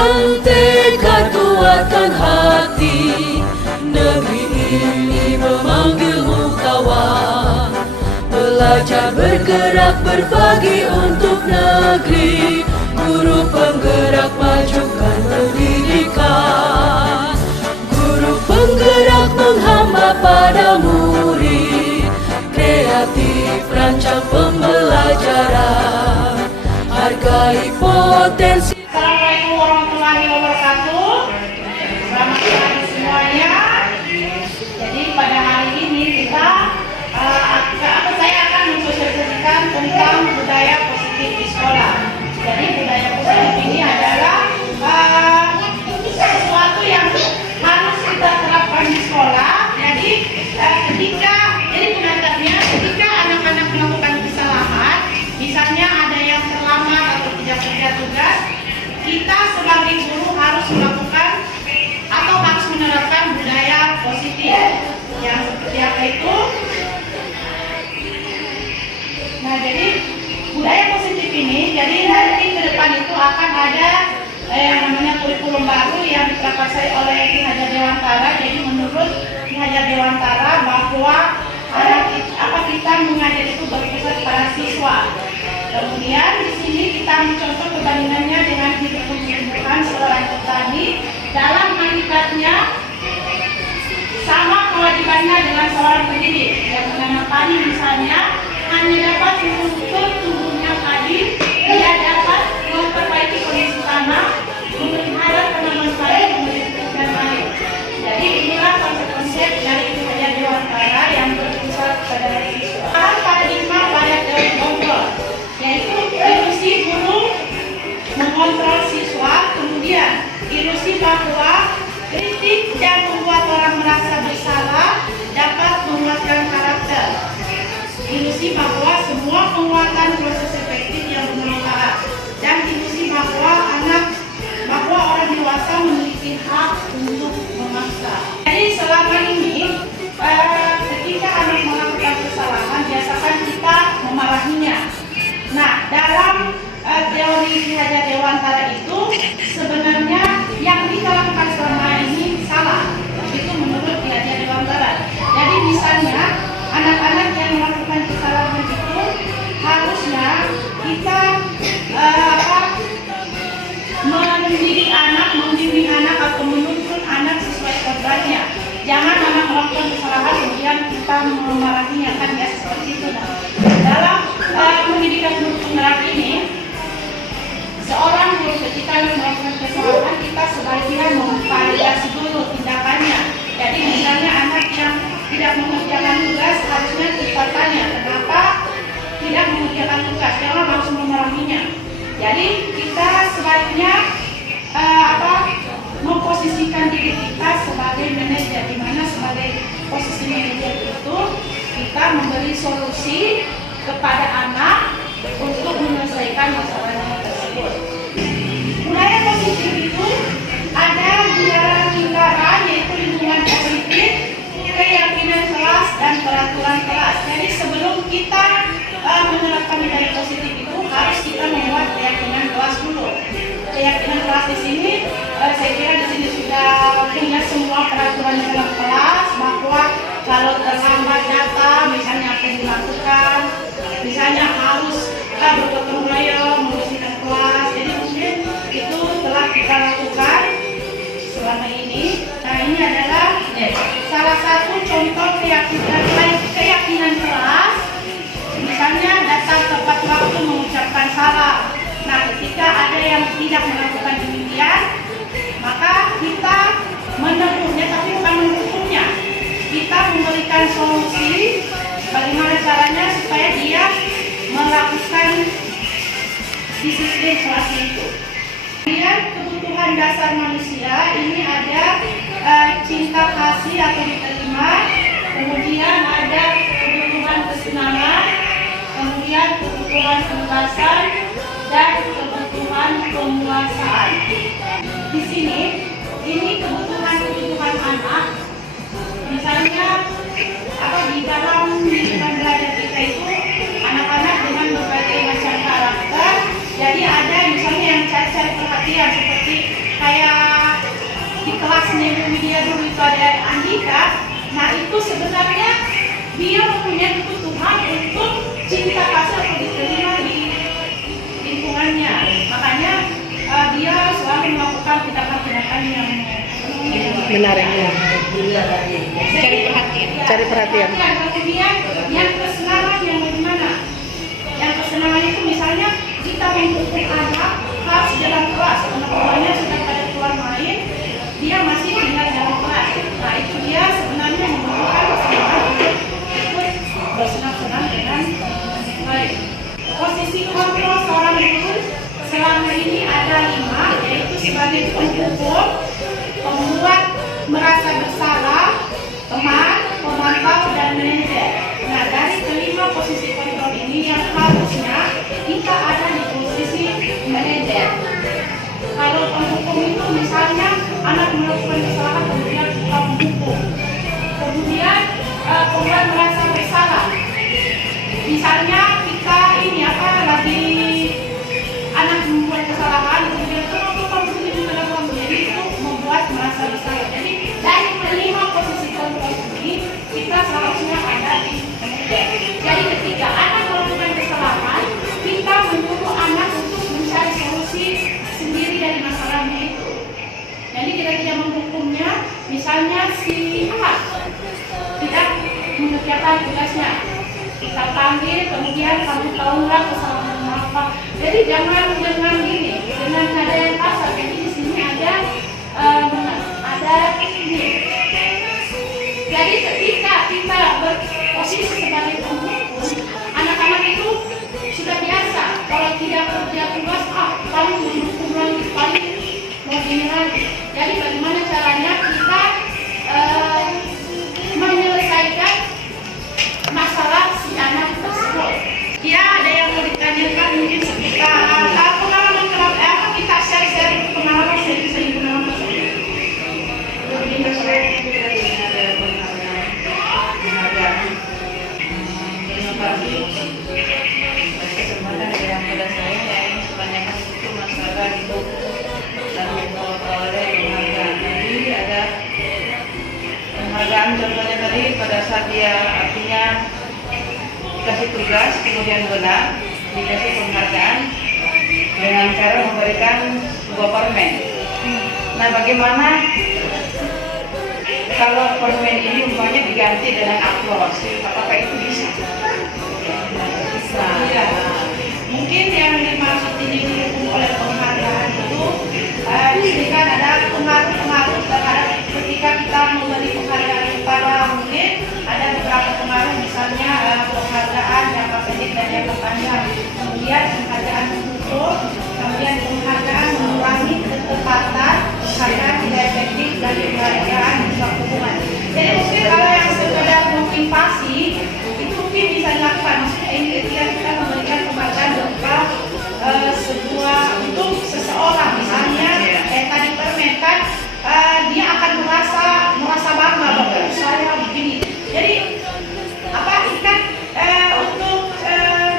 Kuatkan tekad, kuatkan hati, negeri ini memanggilmu kawan. Belajar bergerak berbagi untuk negeri, guru penggerak majukan pendidikan. Guru penggerak menghamba pada murid, kreatif rancang pembelajaran, hargai potensi. Assalamualaikum warahmatullahi wabarakatuh. Selamat pagi semuanya. Jadi pada hari ini saya akan mensosialisasikan tentang budaya positif di sekolah. Jadi budaya positif ini adalah sesuatu yang harus kita terapkan di sekolah. Jadi pengantarnya ketika anak-anak melakukan kesalahan, misalnya ada yang terlambat atau tidak kerja tugas, kita sebagai guru harus melakukan atau harus menerapkan budaya positif yang seperti apa itu. Nah, jadi budaya positif ini, jadi nanti ke depan itu akan ada yang namanya kurikulum baru yang diprakarsai oleh Ki Hajar Dewantara. Jadi menurut Ki Hajar Dewantara bahwa kita mengajar itu berpusat pada siswa. Kemudian di sini kita mencontoh perbandingannya dengan hidup kehidupan seorang petani. Dalam hakikatnya sama kewajibannya dengan seorang pendidik. Yang menanam padi misalnya hanya dapat mengukur tumbuhnya padi, dia dapat memperbaiki kondisi tanah, memelihara tanaman padi, memelihara air. Jadi inilah konsep-konsep dari Ki Hajar Dewantara yang berpusat pada siswa. Paradigma variat teori kontrol, yaitu ilusi guru mengontrol siswa, kemudian ilusi bahwa kritik dan membuat orang merasa bersalah dapat menguatkan karakter, ilusi bahwa semua penguatan proses efektif yang bermanfaat, dan ilusi bahwa orang dewasa memiliki hak untuk memaksa. Jadi selama ini ketika anak melakukan kesalahan, biasakan kita memarahinya. Nah, dalam teori Ki Hajar Dewantara itu sebenarnya yang kita lakukan selama ini salah. Itu menurut Ki Hajar Dewantara. Jadi misalnya anak-anak yang melakukan kesalahan itu harusnya kita membimbing anak atau menuntun anak sesuai kodratnya. Jangan anak melakukan kesalahan kemudian kita memarahinya, kan ya seperti itu. Dalam pendidikan guru penggerak ini, seorang guru ketika melakukan kesalahan, kita sebaiknya memvalidasi dulu tindakannya. Jadi misalnya anak yang tidak mengerjakan tugas, harusnya kita tanya kenapa tidak mengerjakan tugas, jangan langsung memarahinya. Jadi kita sebaiknya memposisikan diri kita sebagai manajer, di mana sebagai posisi manajer itu kita memberi solusi kepada anak untuk menyelesaikan masalahnya tersebut. Budaya positif itu ada lingkaran, yaitu lingkungan positif, keyakinan kelas, dan peraturan kelas. Jadi sebelum kita menerapkan budaya positif itu harus kita membuat keyakinan kelas dulu. Keyakinan kelas di sini, saya kira di sini sudah punya semua peraturan dalam kelas, bahwa kalau terlambat datang, misalnya apa yang dilakukan, misalnya harus bergotong royong membersihkan kelas. Jadi mungkin itu telah kita lakukan selama ini. Nah, ini adalah salah satu contoh keyakinan kelas. Misalnya datang tepat waktu, mengucapkan salam. Nah, ketika ada yang tidak melakukan demikian, maka kita meneguhnya, tapi bukan menghukumnya. Kita memberikan solusi bagaimana caranya supaya dia melakukan disiplin kelas itu. Kemudian kebutuhan dasar manusia ini ada cinta kasih atau diterima, kemudian ada kebutuhan kesenangan, kemudian kebutuhan kebebasan, dan kebutuhan pemuasaan. Di sini ini kebutuhan anak. Misalnya di dalam lingkungan belajar kita itu anak-anak dengan berbagai macam karakter. Jadi ada misalnya yang cari perhatian seperti Nemi Widya dulu itu ada Andika. Nah itu sebenarnya dia mempunyai kebutuhan untuk cinta kasih atau diterima di lingkungannya. Makanya dia selalu melakukan tindakan-tindakan yang menariknya, cari perhatian. Kemudian yang kesenangan yang bagaimana? Yang kesenangan itu misalnya kita mendukung anak harus jalan kelas, karena tuanya sudah pada keluar main, dia masih tinggal dalam kelas. Nah itu dia sebenarnya membutuhkan kesenangan untuk ikut bersenang-senang dengan yang lain. Posisi kontrol seorang guru selama ini ada 5, yaitu sebagai penghukum, pembuat merasa bersalah, teman, pemantau, dan manajer. Nah dari kelima posisi kontrol ini yang harusnya kita ada di posisi manajer. Kalau penghukum itu misalnya anak melakukan kesalahan kemudian kita menghukum. Kemudian pembuat merasa bersalah. Misalnya kita ini lagi anak membuat kesalahan kemudian kamu begini jadi itu membuat merasa bersalah. Jadi dari kelima posisi kontrol ini kita seharusnya ada di manajer. Jadi ketika anak melakukan kesalahan, kita menyuruh anak untuk mencari solusi sendiri dari masalahnya itu. Jadi kita tidak menghukumnya, misalnya si A tidak mengerjakan tugasnya, kita panggil kemudian kamu tahu nggak kesalahan apa. Jadi jangan gini dengan nada yang kasar. Jadi di sini ada ini. Jadi ketika kita berposisi sebagai penghukum, anak-anak itu sudah biasa kalau tidak kerja tugas paling menghukum lagi, paling mau gini lagi. Jadi bagaimana caranya kita menyelesaikan masalah si anak tersebut. Ya ada yang mau ditanyakan mungkin sekitar kalau pengalaman kita share pengalaman sering pengalaman kesempatan yang pada saya yang kebanyakan itu masalah hidup dan oleh penghargaan. Tadi ada penghargaan contohnya tadi pada saat dia artinya dikasih tugas kemudian benar dikasih penghargaan dengan cara memberikan sebuah permen. Nah bagaimana kalau permen ini umpamanya diganti dengan aplaus, apakah itu bisa? Ya, mungkin yang dimaksud ini didukung oleh penghargaan itu jika ada pengaruh terhadap ketika kita memberi penghargaan kepada murid, ada beberapa pengaruh misalnya penghargaan jangka pendek dan jangka panjang, kemudian penghargaan tertutup, kemudian penghargaan mengurangi ketepatan, penghargaan tidak efektif dan penghargaan rusak hubungan. Jadi mungkin kalau yang sekedar motivasi itu mungkin bisa dilakukan. Maksudnya ini ketika kita memberikan penghargaan berupa sebuah untuk seseorang, misalnya tadi permen kan dia akan merasa bangga bahwa saya begini. Jadi untuk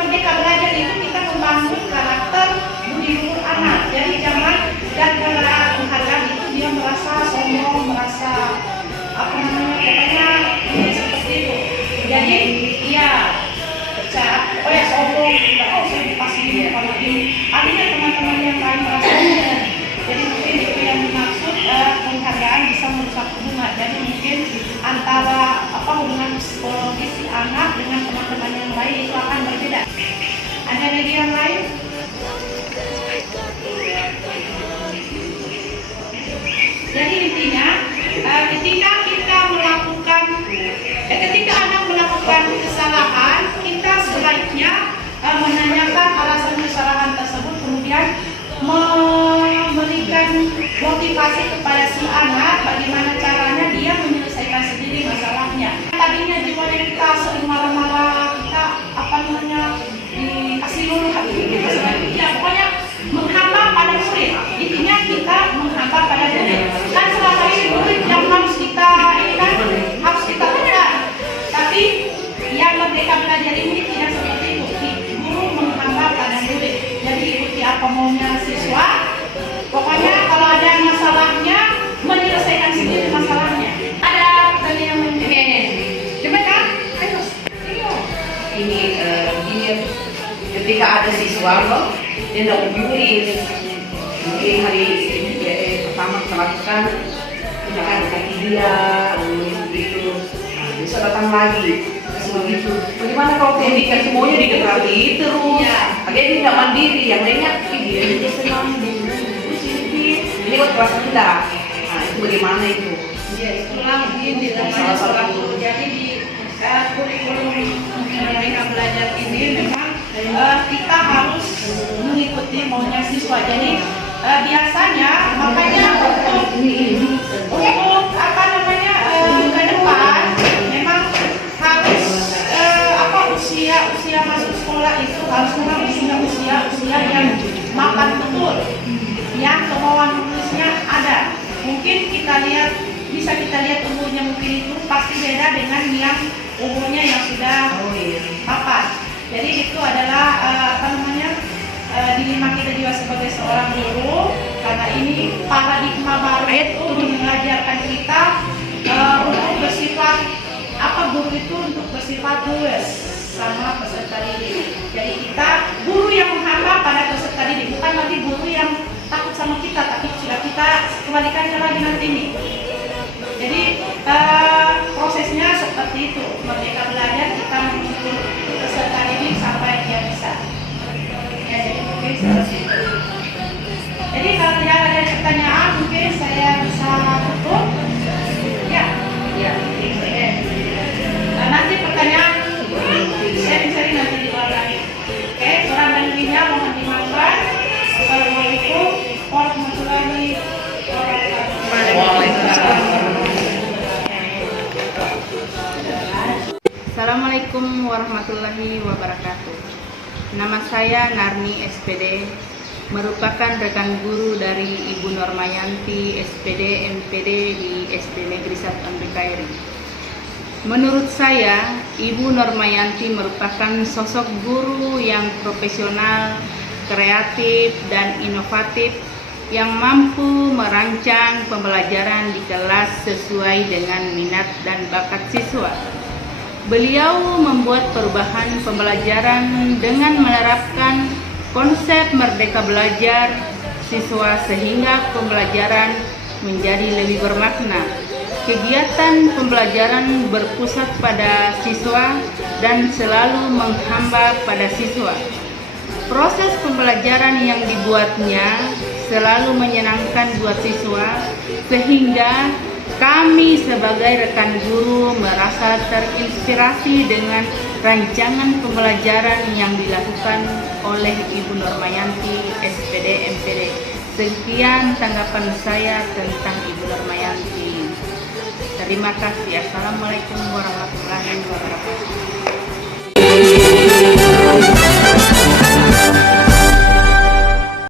Merdeka Belajar itu kita membangun karakter budi luhur anak. Jadi jangan dan penghargaan itu dia merasa sombong, merasa pokoknya seperti itu. Jadi sombong, saya dipasih ini kalau ini. Artinya teman-teman yang lain merasa jadi mungkin itu yang dimaksud penghargaan bisa merusak hubungan. Jadi mungkin antara hubungan psikologis si anak dengan teman-teman yang lain itu akan berbeda. Ada lagi yang lain? Jadi intinya ketika anak melakukan kesalahan, kita sebaiknya menanyakan alasan kesalahan tersebut, kemudian memberikan motivasi kepada si anak bagaimana caranya dia menyelesaikan sendiri masalahnya. Tadinya jiwanya kita sering marah-marah, kita dikasih luluh hati kita sebaliknya, pokoknya menghamba pada murid. Intinya kita menghamba pada murid. Kan selama ini murid yang harus kita tekan. Tapi yang Merdeka Belajar ini tidak seperti itu. Guru menghamba pada murid. Jadi ikuti apa maunya siswa. Pokoknya kalau ada masalahnya menyelesaikan sendiri. dia tidak menyulis. Mungkin hari ini pertama kita lakukan kita akan kaki dia begitu. Nah, bisa datang lagi begitu. Bagaimana kalau teknika semuanya didekati terus? Akhirnya dia tidak mandiri, yang lainnya dia senang ini buat kelas rendah. Nah itu bagaimana itu? Ya, itulah mungkin di dalam salah satu. Jadi di kurikulum mereka belajar ini memang kita harus mengikuti maunya siswa. Jadi biasanya makanya untuk apa namanya ke depan memang harus usia masuk sekolah itu harus memang usia yang mapan betul, yang kemauan menulisnya ada. Mungkin bisa kita lihat umurnya mungkin itu pasti beda dengan yang umurnya yang sudah mapan. Jadi itu adalah dilema kita juga sebagai seorang guru, karena ini paradigma baru itu mengajarkan kita untuk bersifat guru itu untuk bersifat luwes sama peserta didik. Jadi kita guru yang menghamba pada peserta didik, bukan lagi guru yang takut sama kita, tapi sudah kita kembalikannya lagi nanti ini. Jadi prosesnya seperti itu, merdeka belajar kita menuntut peserta didik sampai dia bisa. Ya, jadi mungkin seperti itu. Jadi kalau tidak ada pertanyaan, mungkin saya bisa tutup. Ya. Nanti pertanyaan sering nanti di luar lagi. Oke, kurang dan lebihnya mohon dimaafkan. Assalamualaikum warahmatullahi wabarakatuh. Assalamualaikum warahmatullahi wabarakatuh. Nama saya Narni SPD, merupakan rekan guru dari Ibu Normayanti SPD MPD di SD Negeri 1 Ambekairi. Menurut saya, Ibu Normayanti merupakan sosok guru yang profesional, kreatif, dan inovatif yang mampu merancang pembelajaran di kelas sesuai dengan minat dan bakat siswa. Beliau membuat perubahan pembelajaran dengan menerapkan konsep merdeka belajar siswa sehingga pembelajaran menjadi lebih bermakna. Kegiatan pembelajaran berpusat pada siswa dan selalu menghamba pada siswa. Proses pembelajaran yang dibuatnya selalu menyenangkan buat siswa, sehingga kami sebagai rekan guru merasa terinspirasi dengan rancangan pembelajaran yang dilakukan oleh Ibu Normayanti SPD MPD. Sekian tanggapan saya tentang Ibu Normayanti. Terima kasih. Assalamualaikum warahmatullahi wabarakatuh.